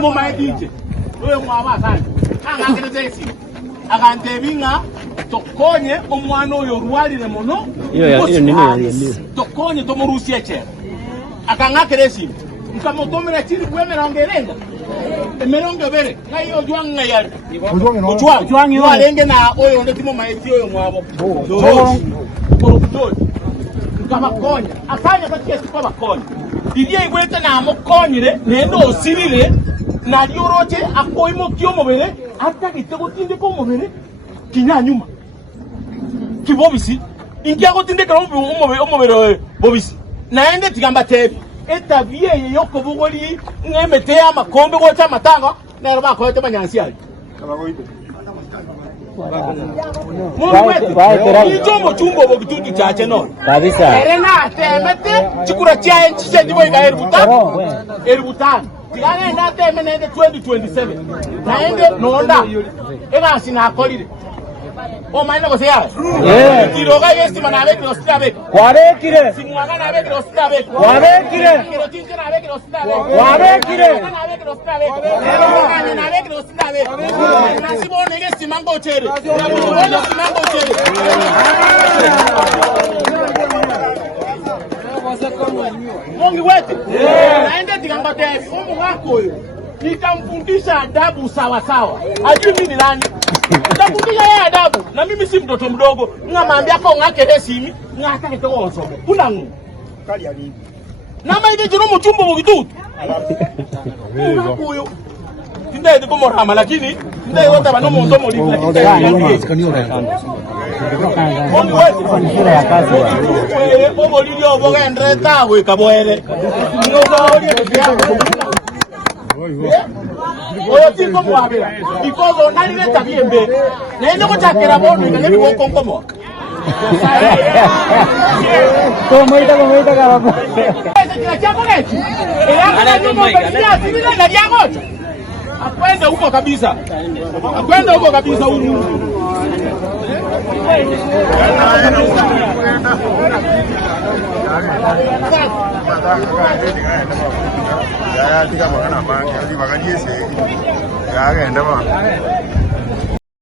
Mo mai dije. Oyo mwaba sana. Anga kezi. Agantebinga tokonye omwana oyo rwalire mono. Iyo nini. Tokonye tomurusie chera. Akangakeresi. Nkamotomera chiri kwemeronga erenga. Emeronga bere. Ngayo jwanga yale. Ojwangi walenge na oyo ndetimo maeti oyo mwabo. Koruptoi. Nkabakonya. Afanya katika siku bakonya. Igiye igwete na amokonyire nendo osirire na lyoroche akoimo kyomobere ata kitego tinde ko mobere kinyanyuma. Kibobisi. Ingia gotinde ka omobere bobisi. Naende tigamba tebi. Etabie yoko bugoli ngemete amakombe gocha matanga na roba ko te banyansi ali. Ijomo chumbo bogitutu chache no. Kabisa. Erena temete chikura chae chiche ndibo iga erbutan. Tigane na temene 2027. Naende nonda. Ega sina kolire. O maina ko sea. Kiroga yesti manabe ko stabe. Kware kire. Simwaga nabe ko stabe. Kware kire. Kiro tinje nabe ko stabe. Kware kire. Nabe ko stabe. Nabe ko stabe. Nasibone yesti mango chere. Nasibone mango chere. Mungu wetu. Naende tigambate Mungu wako huyo. Nitamfundisha adabu sawa sawa. Ajui mimi ni nani? Nitamfundisha yeye adabu. Na mimi si mtoto mdogo. Ngamwambia kwa ngake heshimi, ngata kitoko osome. Kuna ngu. Kali ya nini? Nama ide jiro muchumbo bugitutu. Huyo. Tinda ndiko morama lakini tinda yote bano mondo moli lakini. Mungu wetu. Mungu lilio boga endreta we kaboere. Oyo tiko mwabira because onali leta biembe nende ko chakera bono ngene ko konkomo Komoita kaba. Kila chako lechi ana nyumba ya sivile na yangocha akwenda huko kabisa huko ya tika makana pa ya di makani ese ya ga enda ba